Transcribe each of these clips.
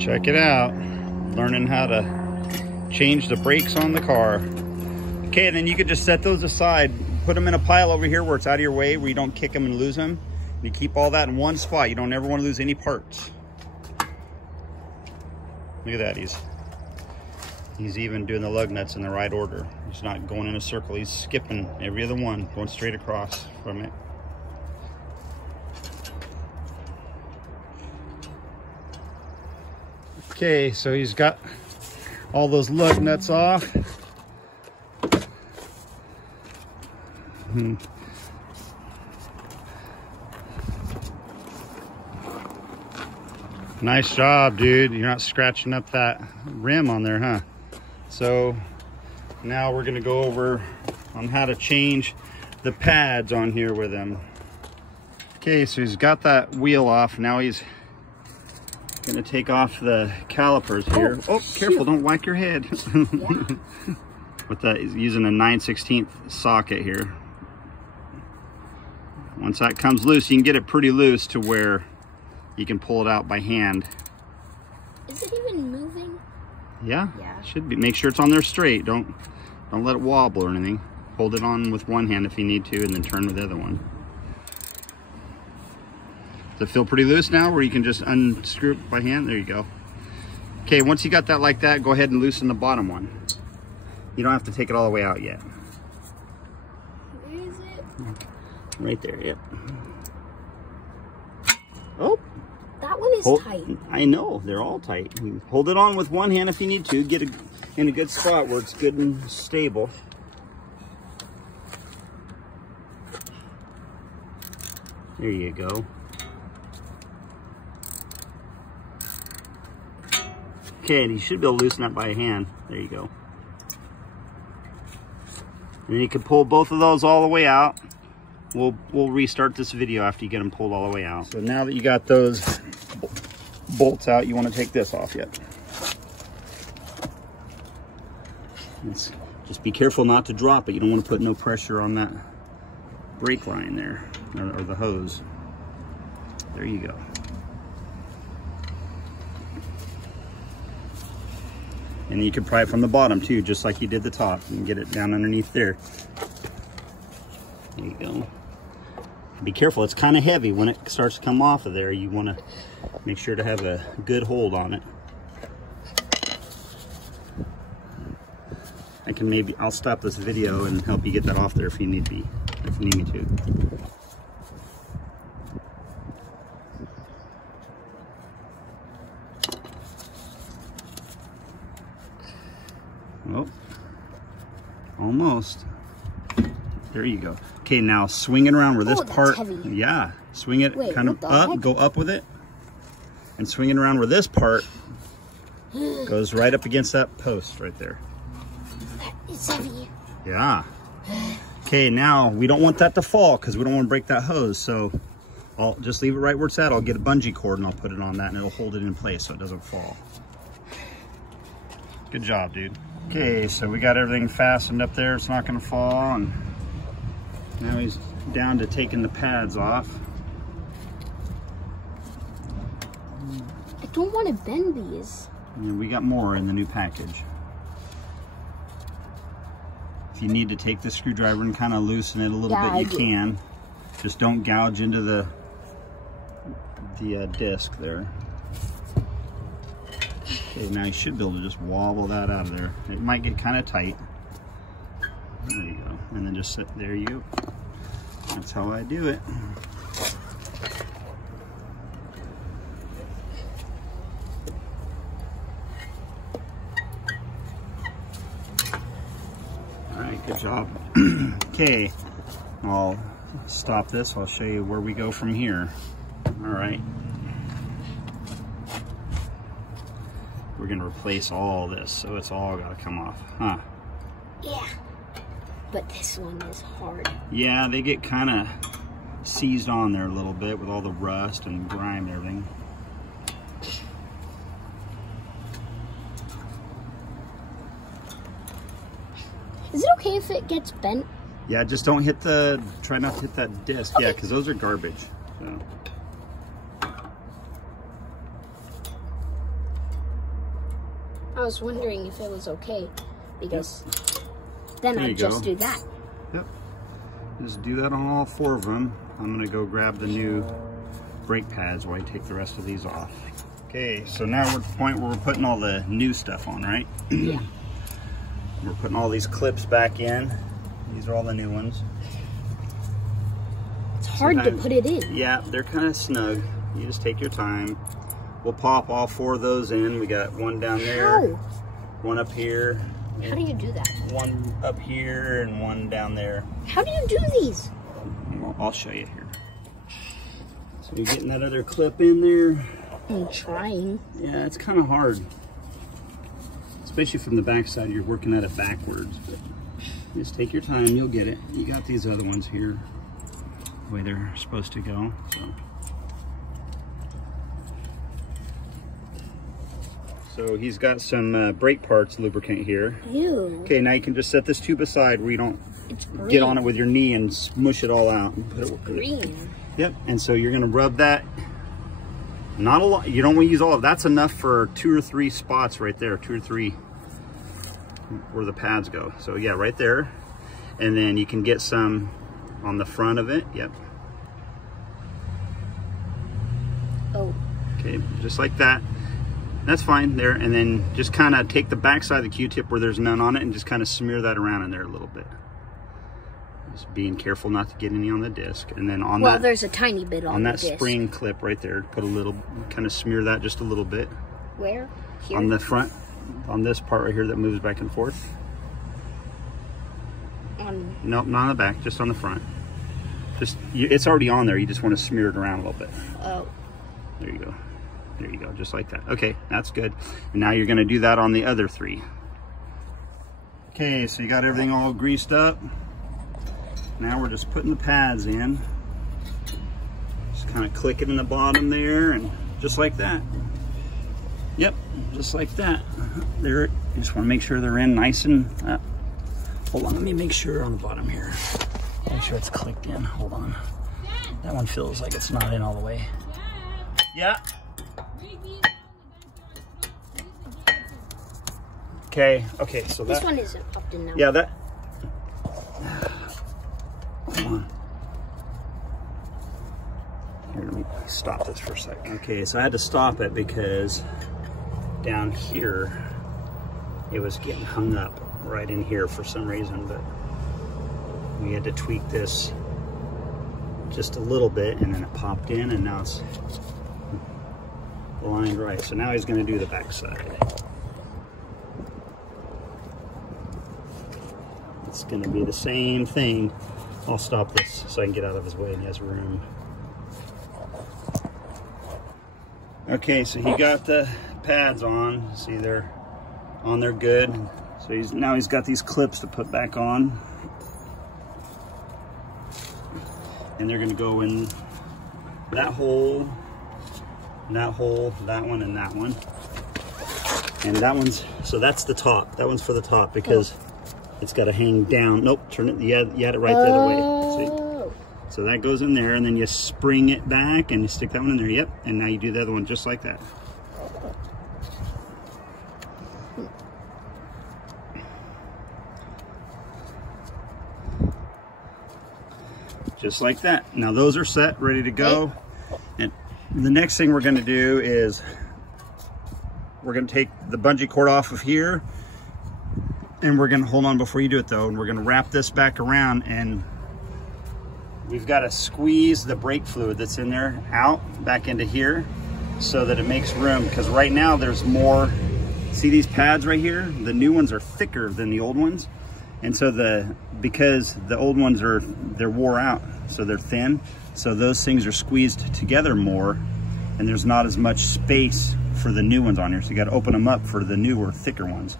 Check it out. Learning how to change the brakes on the car. Okay, and then you could just set those aside. Put them in a pile over here where it's out of your way, where you don't kick them and lose them. You keep all that in one spot. You don't ever want to lose any parts. Look at that. He's even doing the lug nuts in the right order. He's not going in a circle. He's skipping every other one, going straight across from it. Okay, so he's got all those lug nuts off. Nice job, dude. You're not scratching up that rim on there, huh? So now we're gonna go over on how to change the pads on here with him. Okay, so he's got that wheel off. Now he's gonna take off the calipers here. Oh, careful, don't whack your head. Yeah. With that, he's using a 9/16 socket here. Once that comes loose, you can get it pretty loose to where you can pull it out by hand. Is it even moving? Yeah, should be. Make sure it's on there straight. Don't let it wobble or anything. Hold it on with one hand if you need to, and then turn with the other one. Does it feel pretty loose now, where you can just unscrew it by hand? There you go. Okay, once you got that like that, go ahead and loosen the bottom one. You don't have to take it all the way out yet. Where is it? Right there, yep. Oh. That one is tight. I know, they're all tight. Hold it on with one hand if you need to. Get it in a good spot where it's good and stable. There you go. Okay, and you should be able to loosen that by hand. There you go. And then you can pull both of those all the way out. We'll restart this video after you get them pulled all the way out. So now that you got those bolts out, you want to take this off yet. Just be careful not to drop it. You don't want to put no pressure on that brake line there, or the hose. There you go. And you can pry it from the bottom too, just like you did the top, and get it down underneath there. There you go. Be careful, it's kind of heavy. When it starts to come off of there, you want to make sure to have a good hold on it. I'll stop this video and help you get that off there if you need me to. Oh, almost. There you go. Okay, now swing it around where this part, heavy. Yeah, swing it kind of up, go up with it, and swing it around where this part goes right up against that post right there. It's heavy. Yeah. Okay, now we don't want that to fall because we don't want to break that hose, so I'll just leave it right where it's at. I'll get a bungee cord and I'll put it on that and it'll hold it in place so it doesn't fall. Good job, dude. Okay, so we got everything fastened up there. It's not going to fall, and now he's down to taking the pads off. I don't want to bend these. And we got more in the new package. If you need to take the screwdriver and kind of loosen it a little bit, you can. Just don't gouge into the disc there. Okay, now you should be able to just wobble that out of there. It might get kind of tight. There you go. And then just sit there you go. That's how I do it. All right, good job. Okay, I'll stop this. I'll show you where we go from here. All right. We're gonna replace all this, so it's all gotta come off, huh? Yeah, but this one is hard. Yeah, they get kind of seized on there a little bit with all the rust and grime and everything. Is it okay if it gets bent? Yeah, just don't hit try not to hit that disc. Okay. Yeah, because those are garbage. So. I was wondering if it was okay, because then There you I'd just go. do that. Yep. Just do that on all 4 of them. I'm gonna go grab the new brake pads while I take the rest of these off. Okay, so now we're at the point where we're putting all the new stuff on, right? Yeah. We're putting all these clips back in. These are all the new ones. It's hard to put it in. Yeah, they're kind of snug. You just take your time. We'll pop all 4 of those in. We got one down there, How? one up here, How do you do that? one up here, and one down there. How do you do these? I'll show you here. So you're getting that other clip in there. I'm trying. Yeah, it's kind of hard. Especially from the back side, you're working at it backwards. But just take your time, you'll get it. You got these other ones here, the way they're supposed to go. So he's got some brake parts lubricant here. Ew. Okay, now you can just set this tube aside where you don't It's green. get on it with your knee and smush it all out. And put it, Green. Yep, and so you're gonna rub that. Not a lot, you don't want to use all of it. That's enough for 2 or 3 spots right there, 2 or 3 where the pads go. So yeah, right there. And then you can get some on the front of it, yep. Oh. Okay, just like that. That's fine there. And then just kind of take the back side of the Q-tip where there's none on it and just kind of smear that around in there a little bit. Just being careful not to get any on the disc. And then on that, there's a tiny bit on that the disc. spring clip right there, put a little, kind of smear that just a little bit. Where? Here? On the front, on this part right here that moves back and forth. On... Nope, not on the back, just on the front. Just, it's already on there, you just want to smear it around a little bit. Oh. There you go. There you go, just like that. Okay, that's good. And now you're gonna do that on the other 3. Okay, so you got everything all greased up. Now we're just putting the pads in. Just kind of click it in the bottom there, and just like that. Yep, just like that. There, you just want to make sure they're in nice and, hold on, let me make sure on the bottom here. Make sure it's clicked in, hold on. That one feels like it's not in all the way. Yeah. Okay, so This one isn't up and down. yeah, that, come on. Here, let me stop this for a second. Okay, so I had to stop it because down here, it was getting hung up right in here for some reason, but we had to tweak this just a little bit, and then it popped in, and now it's aligned right. So now he's gonna do the back side. It's gonna be the same thing. I'll stop this so I can get out of his way and he has room. Okay, so he got the pads on. See, they're on there good. So now he's got these clips to put back on. And they're gonna go in that hole, that hole, that one, and that one. And that one's, so that's the top. That one's for the top because it's got to hang down. Nope, turn it, you had it right the other way. See? So that goes in there, and then you spring it back and you stick that one in there. Yep, and now you do the other one just like that. Just like that. Now those are set, ready to go. And the next thing we're gonna do is we're gonna take the bungee cord off of here, and we're gonna, hold on before you do it though, and we're gonna wrap this back around, and we've gotta squeeze the brake fluid that's in there out back into here so that it makes room, because right now there's more, see these pads right here? The new ones are thicker than the old ones. And so because the old ones they're wore out, so they're thin. So those things are squeezed together more, and there's not as much space for the new ones on here. So you gotta open them up for the newer, thicker ones.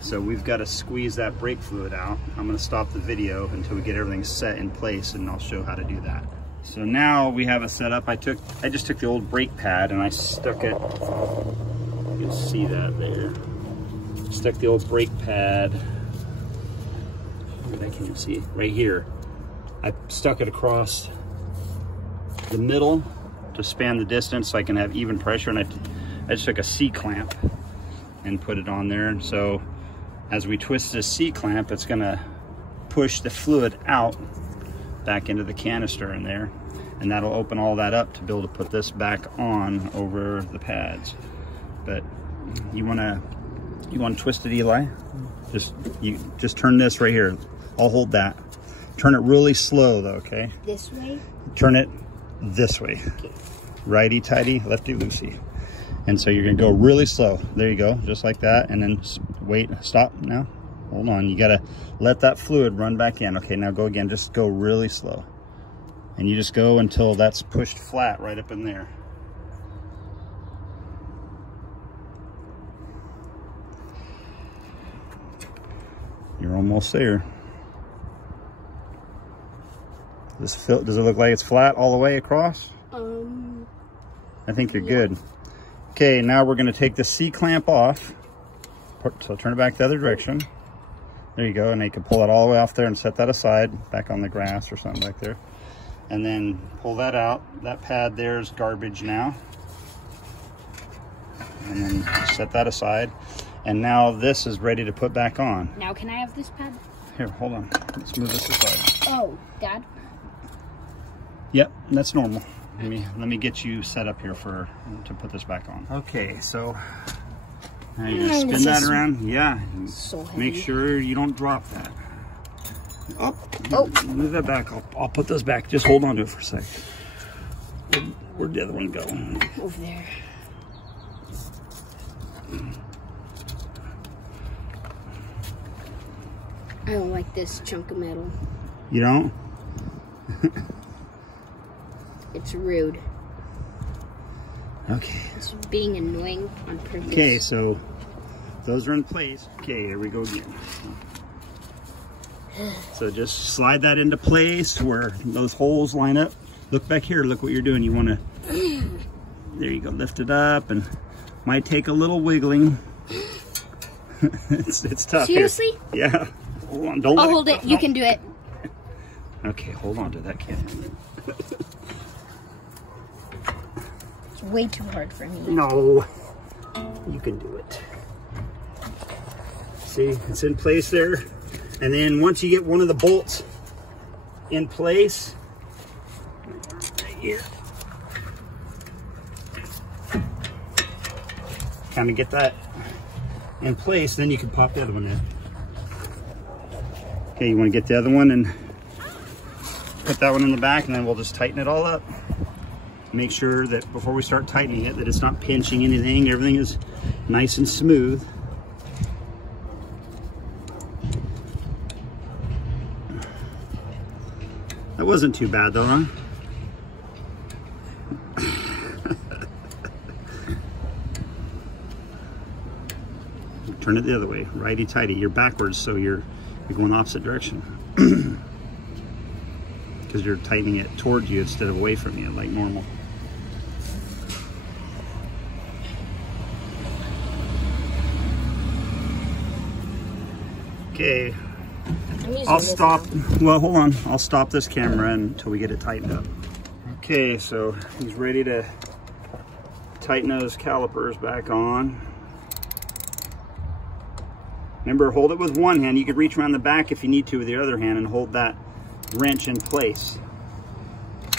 So we've got to squeeze that brake fluid out. I'm gonna stop the video until we get everything set in place, and I'll show how to do that. So now we have it set up. I just took the old brake pad and I stuck it, you can see that there. Stuck the old brake pad, I can't even see, right here. I stuck it across the middle to span the distance so I can have even pressure, and I just took a C-clamp and put it on there. And so as we twist this C-clamp, it's gonna push the fluid out back into the canister in there, and that'll open all that up to be able to put this back on over the pads. But you want to twist it, Eli? Just turn this right here. I'll hold that. Turn it really slow though, okay? This way? Turn it this way. Okay. Righty tighty, lefty loosey. And so you're gonna go really slow. There you go, just like that. And then wait, stop now. Hold on, you gotta let that fluid run back in. Okay, now go again, just go really slow. And you just go until that's pushed flat right up in there. You're almost there. Does it look like it's flat all the way across? I think you're good. Okay, now we're gonna take the C-clamp off. So turn it back the other direction. There you go, and you can pull it all the way off there and set that aside, back on the grass or something back there. And then pull that out. That pad there is garbage now. And then set that aside. And now this is ready to put back on. Now can I have this pad? Here, hold on. Let's move this aside. Oh, Dad? Yep, that's normal. Let me get you set up here to put this back on. Okay, so now you're gonna spin that around. Yeah. So heavy. Make sure you don't drop that. Oh, move that back. I'll put those back. Just hold on to it for a sec. Where'd the other one go? Over there. I don't like this chunk of metal. You don't? It's rude. Okay. It's being annoying on purpose. Okay, so those are in place. Okay, here we go again. So just slide that into place where those holes line up. Look back here, look what you're doing. You want to, there you go, lift it up, and might take a little wiggling. it's tough. Seriously? Here. Yeah. Hold on, don't I'll hold it. You can do it. Okay, hold on to that, kid. It's way too hard for me. No, you can do it. See, it's in place there. And then once you get one of the bolts in place, right here, kind of get that in place, then you can pop the other one in. Okay, you want to get the other one and put that one in the back, and then we'll just tighten it all up. Make sure that before we start tightening it, that it's not pinching anything. Everything is nice and smooth. That wasn't too bad though, huh? Turn it the other way, righty-tighty. You're backwards, so you're going the opposite direction. Because you're tightening it towards you instead of away from you, like normal. Okay, I'll stop. Well, hold on. I'll stop this camera until we get it tightened up. Okay, so he's ready to tighten those calipers back on. Remember, hold it with one hand. You could reach around the back if you need to with your other hand and hold that wrench in place.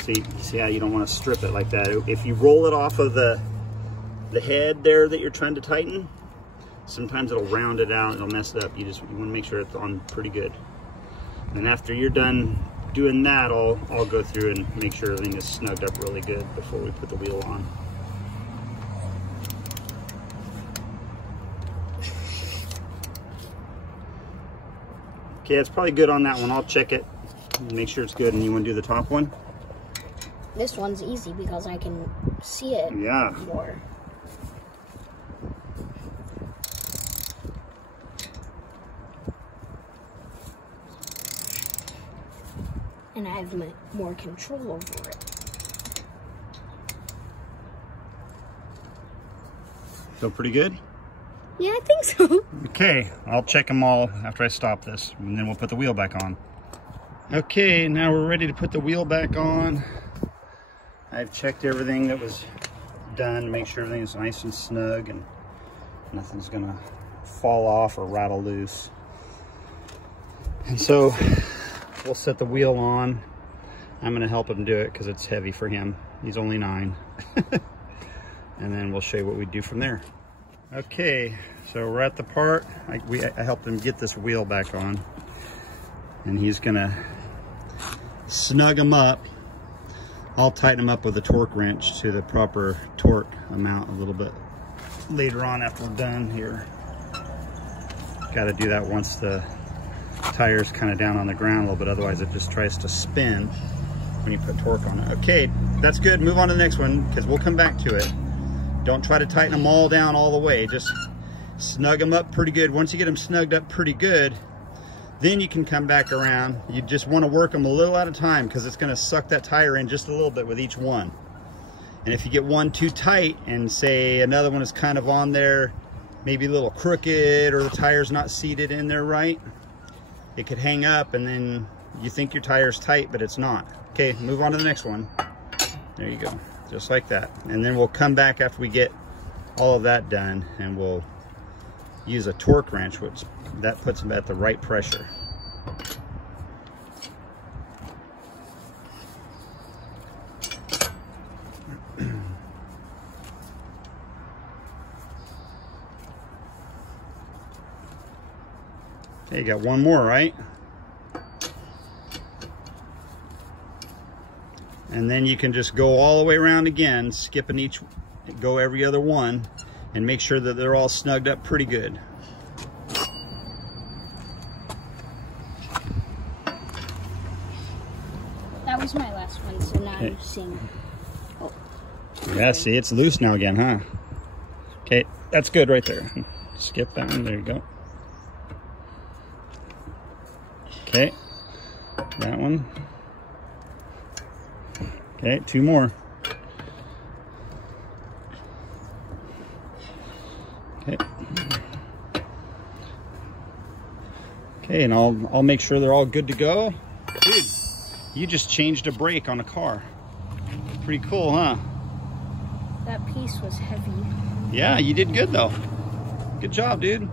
See how you don't want to strip it like that. If you roll it off of the head there that you're trying to tighten, sometimes it'll round it out, it'll mess it up. You want to make sure it's on pretty good. And after you're done doing that, I'll go through and make sure everything is snugged up really good before we put the wheel on. Okay, it's probably good on that one. I'll check it and make sure it's good. And you want to do the top one? This one's easy because I can see it more. And I have more control over it. Feel pretty good? Yeah, I think so. Okay, I'll check them all after I stop this, and then we'll put the wheel back on. Okay, now we're ready to put the wheel back on. I've checked everything that was done, make sure everything is nice and snug and Nothing's gonna fall off or rattle loose. And so we'll set the wheel on. I'm gonna help him do it because it's heavy for him. He's only 9. And then we'll show you what we do from there. Okay, so we're at the part. I helped him get this wheel back on. And he's gonna snug him up. I'll tighten him up with a torque wrench to the proper torque amount a little bit later on after we're done here. Got to do that once the tire's kind of down on the ground a little bit, otherwise it just tries to spin when you put torque on it. Okay, that's good. Move on to the next one because we'll come back to it. Don't try to tighten them all down all the way. Just snug them up pretty good. Once you get them snugged up pretty good, then you can come back around. You just want to work them a little at a time because it's going to suck that tire in just a little bit with each one. And if you get one too tight and say another one is kind of on there, maybe a little crooked, or the tire's not seated in there right, it could hang up and then you think your tire's tight, but it's not. Okay, move on to the next one. There you go, just like that. And then we'll come back after we get all of that done and we'll use a torque wrench, which that puts them at the right pressure. Okay, you got one more, right? And then you can just go all the way around again, skipping each, go every other one, and make sure that they're all snugged up pretty good. That was my last one, so now I'm seeing. Oh. Yeah, see, it's loose now again, huh? Okay, that's good right there. Skip that one, there you go. Okay, that one. Okay, 2 more. Okay. Okay, and I'll make sure they're all good to go. Dude, you just changed a brake on a car. Pretty cool, huh? That piece was heavy. Yeah, you did good though. Good job, dude.